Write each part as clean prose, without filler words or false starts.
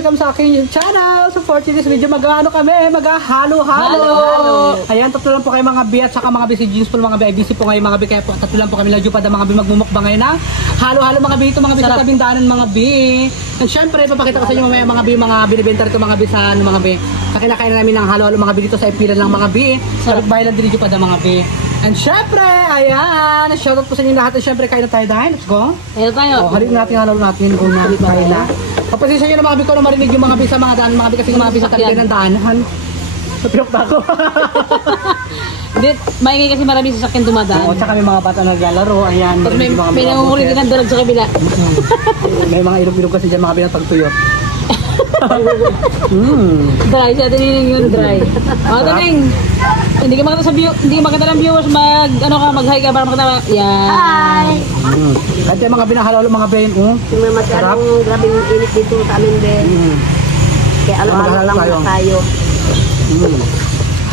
welcome sa aking YouTube channel. So for today's video, maghahalo-halo. Ayan, tatlo lang po kayo mga bi at saka mga bi si Jeans po mga bi. Ay busy po ngayon mga bi, kaya po tatlo lang po kami ladyo pa na mga bi magmumukbang ngayon na halo-halo mga bi. Ito mga bi sa tabindanan mga bi. And syempre, papakita ko sa inyo mamaya mga bi, mga binibenta rito mga bi sa ano, mga bi. Kakinakain namin ng halo-halo mga bi dito sa ipilan lang mga bi. Sarap bahay lang din pa da mga bi. And syempre, ayan, shoutout po sa inyo lahat. And syempre, kain na tayo dahil. Let's go. Kain na tayo. Halin natin halo natin kung kain na. Kapasensya nyo na mga bi ko na marinig yung mga bi sa mga daan, mga bi kasi yung mga bi sa talaga ng daanan. Napilok na ako. Hindi, maingay kasi marami sasakyan dumadaan. Oo, tsaka may mga bata naglalaro, ayan. Tapos may nangungulit ng dalag sa kabila. May mga ilog-ilog kasi dyan mga bi na pagtuyot. Dry, sa tinining yun, dry. Mga taning, hindi ka makita sa view, hindi ka makita ng viewers, mag-hi ka para makita. Yan. Hi! Kahit yung mga binahalo mga bi, May masyadong grabing init dito sa amin din. Kaya ano-ano lang tayo.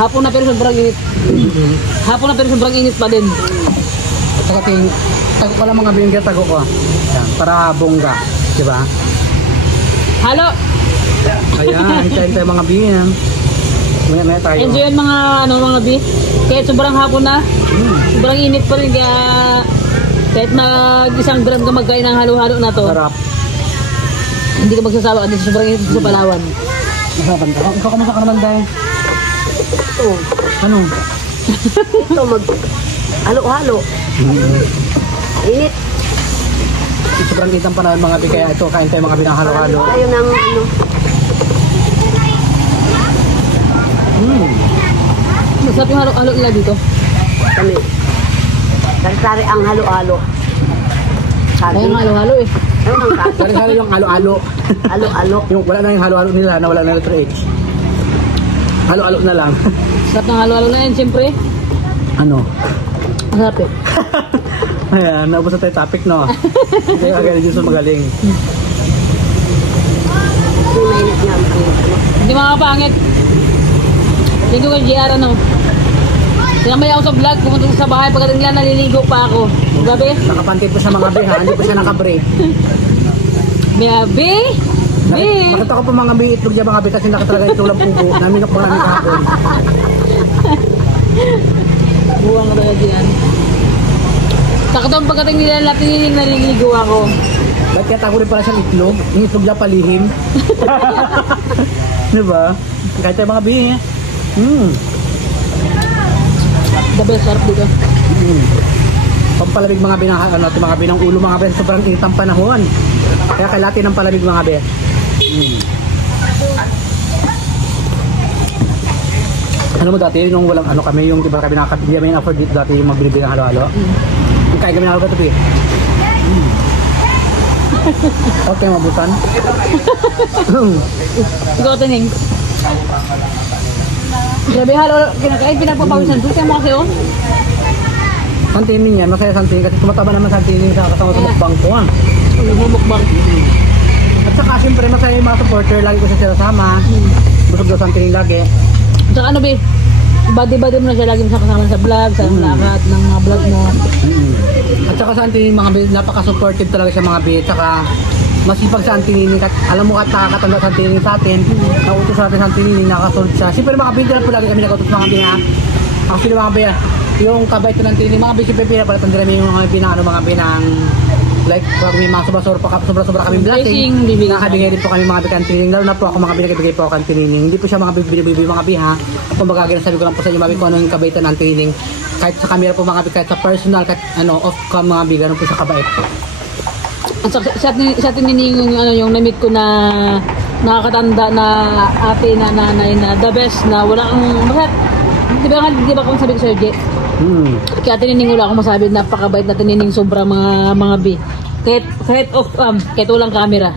Hapon na pero sobrang init. Hapon na pero sobrang init pa din. Saka tago ko lang mga bi, kaya tago ko. Yan, para bongga, diba? Halo! Ayan, hintayin tayo mga bi. Maya tayo. Enjoy yan mga bi. Kahit sobrang hapon na, sobrang init pa rin, kaya kahit mag-isang gram ka magkain ng halo-halo na to, Sarap. hindi ka magsasawa kasi sobrang init sa Palawan. Masarapan ka. Ikaw kamusta ka naman dahil? Ito. Ano? Ito halo-halo. Init. Sobrang kitang panahon mga bi, kaya ito kain tayo mga binahalo-halo. Tayo ng ano. Masarap yung halo-halo nila dito. Kami. Sari-sari ang halo-halo. Sabi. Ayun halo-halo eh. Ayun ang sabi. Sari-sari yung halo-halo. Halo-halo. Yung wala na yung halo-halo nila na wala na letter H. Halo-halo na lang. Sarap ng halo-halo na yan, siyempre. Ano? Masarap eh. Ayan, naubos na tayo topic, no? Hindi ka agad dito magaling. May mainit niya. Hindi makapangit. Ligo kay JR ano. Sinamay ako sa vlog, pumunta sa bahay, pagdating nila naliligo pa ako. Gabi? Nakapantid pa sa mga bi, ha? Hindi pa siya nakabre. Gabi? Makita ko pa mga bi, itlog niya mga bi, kasi nakatalaga ito lang pugo. Naminok pa namin kahapon. Buwang ka talaga diyan. Takotong pagdating nila natin naliligo ako. Ba't kaya tago rin pala siyang itlog? Yung itlog niya palihim. Diba? Kahit tayo mga bi, eh. The best, sarap dito. Pampalamig mga mga binang ulo mga be, sobrang init ang panahon. Kaya kalati ng palamig mga be. Ano mo dati, nung walang ano kami, yung diba kami hindi kami na-afford dito dati yung mabili ng halo-halo. Yung kaya kami halo-halo ito. Okay, mabutan. Ikaw tining. Grabe halo, kinakain, pinagpapawisan doon. Kaya mo kasi oh. Santinin yan, masaya santinin kasi tumataba naman santinin sa kasama sa mukbang ko. Mukbang. At saka siyempre masaya yung mga supporter, lagi ko siya sama. Busog daw santinin lagi. Tsaka ano be, body mo na siya lagi kasama sa vlog, sa lahat ng mga vlog mo. At saka sa Antinini mga bit, napaka-supportive talaga siya mga bit. Tsaka masipag sa Antinini, alam mo at nakakatanda sa Antinini sa atin, nautos sa atin sa Antinini, nakasunod siya. Siyempre mga bit, po lagi kami nakautos mga bit ha. Actually mga bit, yung kabay ito ng Antinini, mga bit, siyempre pinapalatan din namin yung mga binano mga bit ng like pag may mga sobra-sobra kami blessing, nakabigay rin po kami mga Antinini, lalo na po ako mga binibigay po ako Antinini. Hindi po siya mga binibigay mga bit ha. Kung baga sabi ko lang po sa inyo mga bit kung ano yung kabay ito ng Antinini. Kahit sa camera po mga bit, kahit sa personal, kahit off cam mga bit, ganun po siya kabait. At sa tinining yung na-meet ko na nakakatanda na ate na nanay na the best na wala kang masat. Di ba kung sabi ko sa'yo, Jay? Kaya tinining wala akong masabi, napakabait na tinining sobra mga bi. Kahit off cam, kahit walang camera.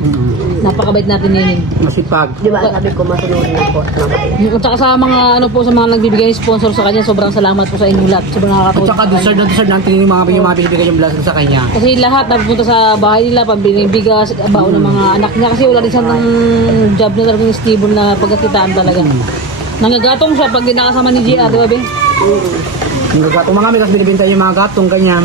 Napakabait natin yun. Masipag. Di ba sabi ko masunurin ako. At saka sa mga po sa mga nagbibigay sponsor sa kanya, sobrang salamat po sa inyong lahat. Sobrang nakakatulong. At saka deserve natin yung mga binibigay yung blessing sa kanya. Kasi lahat napupunta sa bahay nila, pambiling bigas, baon ng mga anak niya. Kasi wala rin siya ng job na talagang stable na pagkakitaan talaga. Nangagatong siya pag nakasama ni JR, di ba, be? Yung gatong mga mitas binibintay yung mga gatong, ganyan.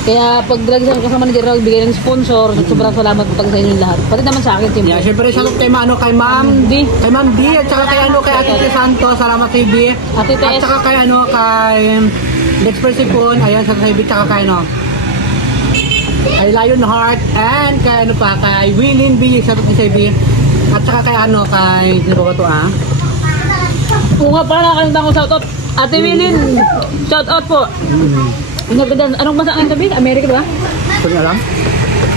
Kaya pag lagi sa kasama ni Gerald, bigay ng sponsor, sobrang salamat po talaga sa inyo lahat. Pati naman sa akin, Yeah, siyempre. syempre shoutout kay kay Ma'am D. Kay Ma'am D at saka kay kay Ate Tess Santos, salamat kay B. Ate At Tess. saka kay kay Dexper Sipon, ayan sa kay B, tsaka kay kay Lion Heart and kay kay Wilin B, shoutout kay B. At saka kay kay sino ba to Oo nga pala, nakalimutan ko shoutout. Ate Wilin, shoutout po. Ingat ka dyan. Anong bansa ngayon tabi? Amerika ba? Ito niya lang.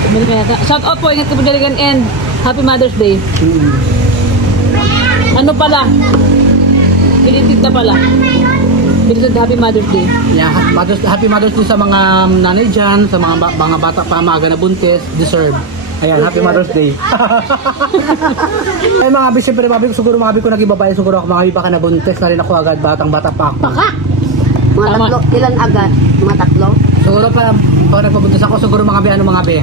Amerika yata. Shoutout po, ingat ka po dyan and Happy Mother's Day. Ano pala? Binitit na pala. Binitit Happy Mother's Day. Yeah, Happy Mother's Day sa mga nanay dyan, sa mga bata pa maaga na buntis, deserve. Ayan, Happy Mother's Day. Ay mga abi, siyempre mga abi, siguro mga abi ko nag-ibabae, siguro ako mga abi baka nabuntis na rin ako agad, bata pa ako. Baka! Mga Tama. tatlo, ilan agad? Mga tatlo? Siguro pa, pag nagpabuntis ako, siguro mga abi, mga abi,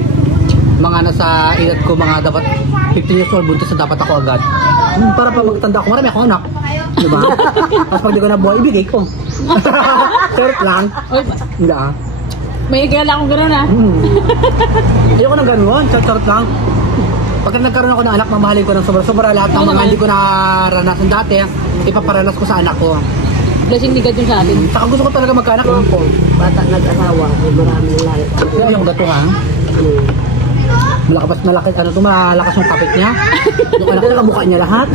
mga nasa edad ko, mga dapat 15 years old, buntis na dapat ako agad. Para pag magtanda ako, marami akong anak. Diba? Tapos pag di ko nabuhay, ibigay ko. Short lang. Oy, Hindi may kaya akong gano'n ha. Ayoko na gano'n, short lang. Pagka nagkaroon ako ng anak, mamahalin ko ng sobra-sobra lahat ng mga hindi ko naranasan dati, ipaparanas ko sa anak ko. Blessing ni God yun sa atin. Saka gusto ko talaga magkaanak. Ako, bata nag-asawa, maraming lahat. Kaya yung gato ha, malakas yung kapit niya. Yung anak niya, kamukha niya lahat.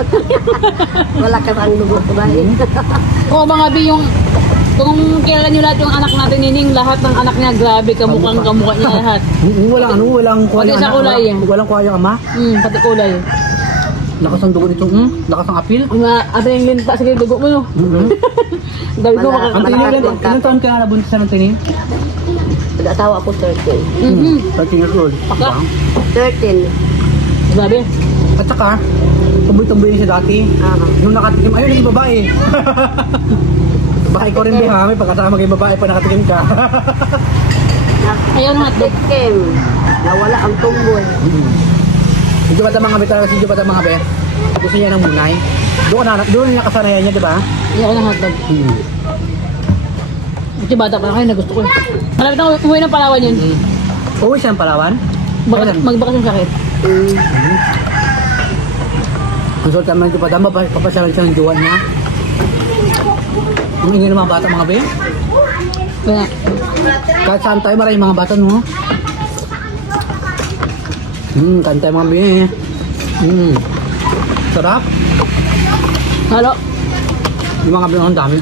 Wala ka ang lugo ko dahil. Oo mga bi, kung kilala nyo lahat yung anak natin nining, lahat ng anak niya, grabe, kamukha niya lahat. Walang kuha Pati yung sa anak. kulay. Walang kuha yung ama. Pati kulay. Lakas ang dugo nito. Lakas ang apil. Ang ate yung linta, sige, dugo mo no. Dahil ko Wala. Ang tinin, ilang taon ka na nabuntisan ng tinin? Nag-asawa ako 13. 13 years old. Paka. 13. Grabe. At saka, tumboy-tumboy siya dati. Nung nakatikim, ayun, naging babae. Baka ikaw rin din ha, may pagkasama maging babae pa nakatikim ka. Ayaw na hotdog. Nag-tikim. Nawala ang tumboy. Medyo bata mga be, talaga si Medyo bata mga be. Gusto niya ng munay. Doon niya kasanayan niya, di ba? Ayaw na hotdog. Kasi bata pa na kayo, nagusto ko. Malapit na umuwi ng Palawan yun. Uwi siya ng Palawan. Magbakasyon sakit. Consult naman ito pa dama, papasalan siya ng jowa niya. Ang ingin ng mga bata mga be. Kaya, Kahit saan tayo, maraming mga bata no. Kain tayo mga be. Sarap. halo. Yung mga be, ang dami.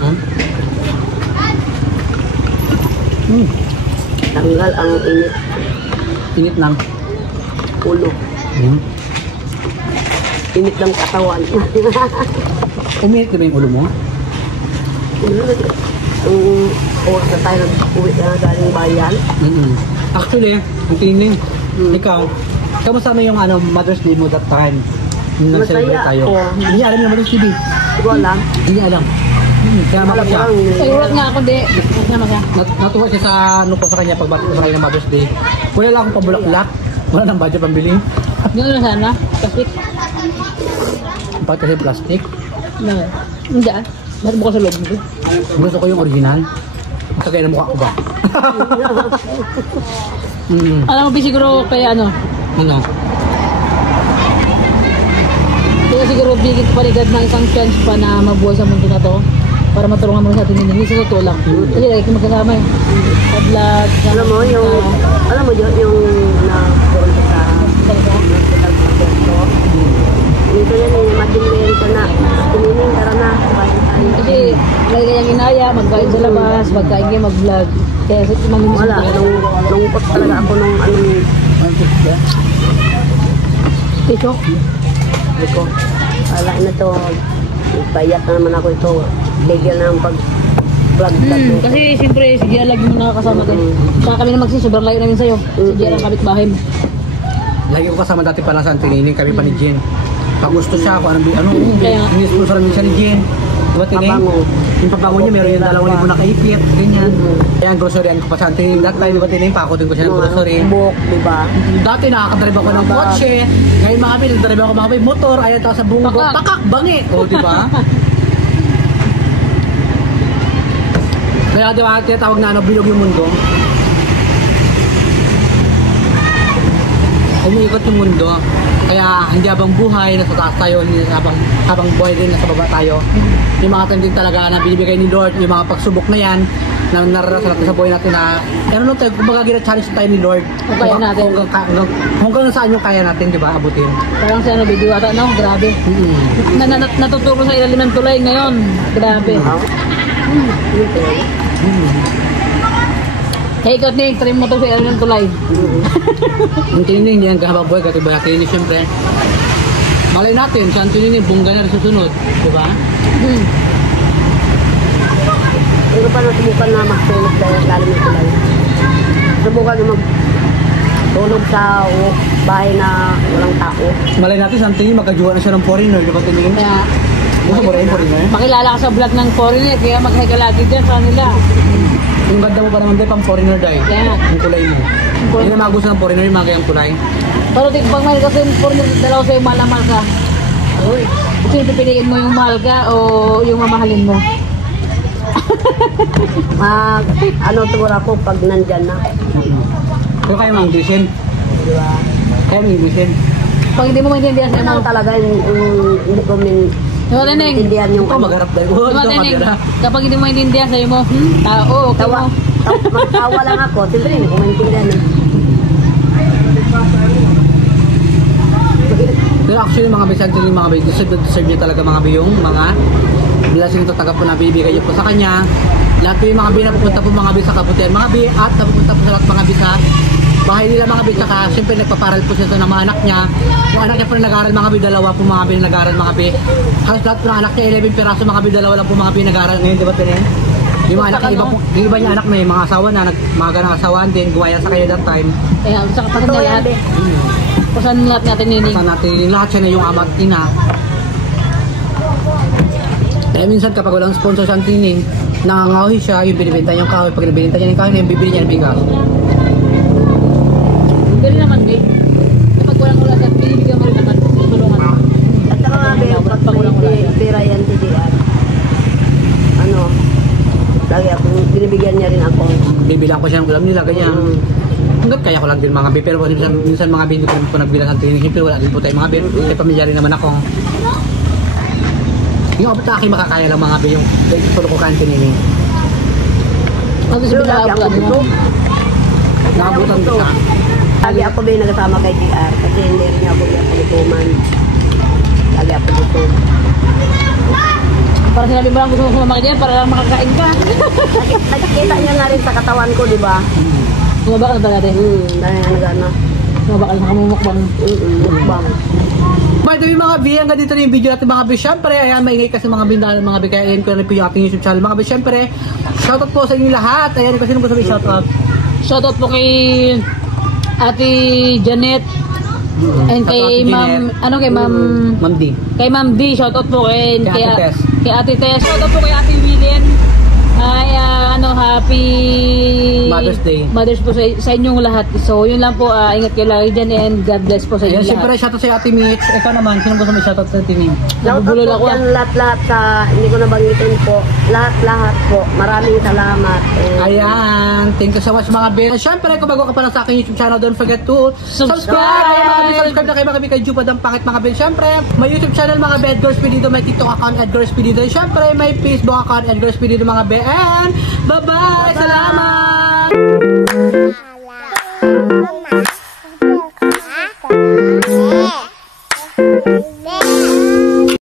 Tanggal ang init Init ng ulo. Init ng katawan. umiit na ba yung ulo mo? Ang oras na tayo nag-uwi na galing bayan. Actually, ang tinin. Ikaw, kamusta na yung Mother's Day mo that time? Nung nag-celebrate Masaya tayo. ako. Hindi niya alam yung Mother's Day. Hindi ko alam. Hindi niya alam. Kaya Alam maka ko siya. lang. Sayurat nga ako, di. Nasama siya. Natuwa siya sa ko sa kanya pagbati ko sa kanya ng Mother's Day. Wala lang akong pabulaklak. Wala nang budget pambili. Doon na sana. Plastic. Bakit kasi plastic? Hindi ah. Bakit bukas sa loob mo? Gusto ko yung original. Sa kaya na mukha ko ba? Alam mo, siguro kaya ano. Ano? Kaya siguro bigyan ko pa ni God ng isang chance pa na mabuhay sa mundo na to. Para matulungan mo sa atin hindi sa totoo lang. Kasi lagi ko magkasama eh. Sa vlog, sa... Alam mo yung na-phone ko sa hospital ko. Dito yan eh, madinlerin ko na. Tinining, tara na. Kasi lagi kanyang inaya, magkain sa labas, magkain kayo, mag-vlog. Kaya mamimis Wala, lungkot talaga ako nung TikTok. Sabi ko, wala na to. Payak na naman ako ito. Bigyan na ang pag-vlog. Kasi siyempre, si Gia lagi mo nakakasama din. Saka kami na magsi, sobrang layo namin sa'yo. Si Gia ang kapitbahay mo. Lagi ko kasama dati pala sa Antinining, kami pa ni Jen. Pag gusto siya, kung Kaya- ini-sponsor namin siya ni Jen. Diba Tining? Pabango. Yung pabango niya, meron yung 2,000 na kaipit, ganyan. Kaya ang groceryan ko pa sa Antinining. Dati tayo, diba Tining? Pakutin ko siya ng grocery. Buk, di ba? Dati nakakadrive ako ng kotse. Ngayon mga kapit, nagdrive ako mga kapit, motor, ayaw tao sa bungo. Pakak. Pakak, bangi! O, di ba? Kaya di ba, tinatawag na bilog yung mundo. umiikot yung mundo. Kaya hindi habang buhay, nasa taas tayo, hindi habang buhay din, nasa baba tayo. Yung mga time din talaga na binibigay ni Lord, yung mga pagsubok na yan, na naranasan natin sa buhay natin na, ano nung tayo, kumbaga gina-challenge tayo ni Lord. Kung kaya natin. Hanggang saan yung kaya natin, di ba, abutin. Parang si ano, video ata, no? Grabe. Natuturo sa ilalim ng tulay ngayon. Grabe. Hey, ikaw, Nick, try mo ito sa ilalim ng tulay. Ang tinining niya, hanggang habang buhay, katibay natin ni siyempre. Malay natin, si Antonini, bungga na rin susunod, di ba? Pero pa nasubukan na magtulog sa lalim ng tulay. Subukan na magtulog sa bahay na walang tao. Malay natin, si Antonini, magkajuwa na siya ng foreigner, di ba tingin? Kaya, Gusto mo rin foreigner? makilala ka sa vlog ng foreigner, kaya mag-hi ka lagi dyan sa kanila. Yung ganda mo pa naman din, pang foreigner dahil. Kaya, Yung kulay mo. Yun ang mga gusto ng foreigner, yung mga gayang kulay. pero pag may kasi yung foreigner, dalawa sa'yo mahal na mahal ka. Uy, Sino pipiliin mo, yung mahal ka o yung mamahalin mo? ano siguro ako pag nandyan na. Pero kaya mo Englishin. Di ba? Kaya mo Englishin. Pag hindi mo maintindihan Yan sa'yo lang mo, talaga hindi ko maintindihan yung Ikaw magharap dahil. Oo, ikaw Matinig, magharap. kapag hindi mo maintindihan sa'yo mo, tao, okay tawa. mo. Magtawa lang ako. Siyempre, hindi ko maintindihan eh. Pero actually mga bisante yung mga baby, deserve niya talaga mga biyong, mga blessing na tatanggap po na bibigay niyo po sa kanya. Lahat po yung mga bi na pupunta po mga bi sa kabutihan, mga bi at napupunta po sa lahat mga bi sa bahay nila mga bi, tsaka siyempre nagpaparal po siya ng mga anak niya. Yung anak niya po na nag-aaral mga bi, dalawa po mga bi na nag-aaral mga bi. Halos lahat po ng anak niya, 11 piraso mga bi, dalawa lang po mga bi nag-aaral ngayon, di ba Tenen? Yung mga anak niya, yung iba niya anak na yung mga asawa na, mga ganang asawaan din, gumaya sa kayo that time. Kaya sa kapatid Totoo niya yan lahat, eh. kung saan lahat natin nining. Sa natin, lahat siya na yung ama at ina. Kaya minsan kapag walang sponsor sa Antining, nangangahoy siya, yung binibenta niya yung kahoy. Pag binibenta niya yung kahoy, yung bibili niya ng bigas. Bili naman, Bi. Kapag walang ulan, binibigyan mo rin naman. Tulungan. At saka nga, pag may pera yan si Dian, lagi ako, binibigyan niya rin ako. Bibilang ko siya ng ulam nila, ganyan. Hanggat kaya ko lang din mga bi, pero minsan mga bi, hindi ko po nagbilang sa Antining. Siyempre wala din po tayo mga bi, may pamilya rin naman ako. Yung abot na aking makakaya lang mga bi, yung tulog ko ka Antining. Kasi Pero sabi lagi na ako ulan dito. mo. Nakabutan ko siya. Lagi ako ba yung nagasama kay DR kasi hindi rin niya ako gutuman. Lagi ako dito. Para sinabi mo lang gusto mo sumama ka dyan para lang makakain ka. Nakikita niya na rin sa katawan ko, di ba? Sumaba ka na ba natin? Dahil nag-ano. Sumaba ka na kamumukbang. Mukbang. By the way mga bi, hanggang dito na yung video natin mga bi. Siyempre, ayan, maingay kasi mga bindal mga bi. Kaya ayan ko na po yung ating YouTube channel mga bi. Siyempre, shoutout po sa inyo lahat. Ayan, kasi nung gusto may shoutout. Shoutout po kay Ate Janet. And kay Ma'am, ano kay Ma'am, Ma'am D. kay Ma'am D, shoutout po kay Kay Ate Tess. Kay Ate Tess, shoutout po kay Ate Willian. Ay, happy Mother's Day. Mother's po sa inyong lahat. So, yun lang po, ingat kayo lagi dyan and God bless po sa Ayan, inyong siyempre, lahat. shoutout sa Ate Mix. Ikaw naman, sino gusto may shoutout sa Ate Mix? Nabubulol ako. Yan lahat-lahat sa, hindi ko nabanggitin po. Lahat-lahat po. Maraming salamat. Ayan, thank you so much mga bi. Siyempre, kung bago ka pa lang sa aking YouTube channel, don't forget to subscribe! Ayan, mga bi, subscribe na kayo mga bi kay Jupad ang Pangit mga bi. Siyempre, may YouTube channel mga bi, Edgar Spedido, may TikTok account, Edgar Spedido. Siyempre, may Facebook account, Edgar Spedido mga bi. And, bye-bye!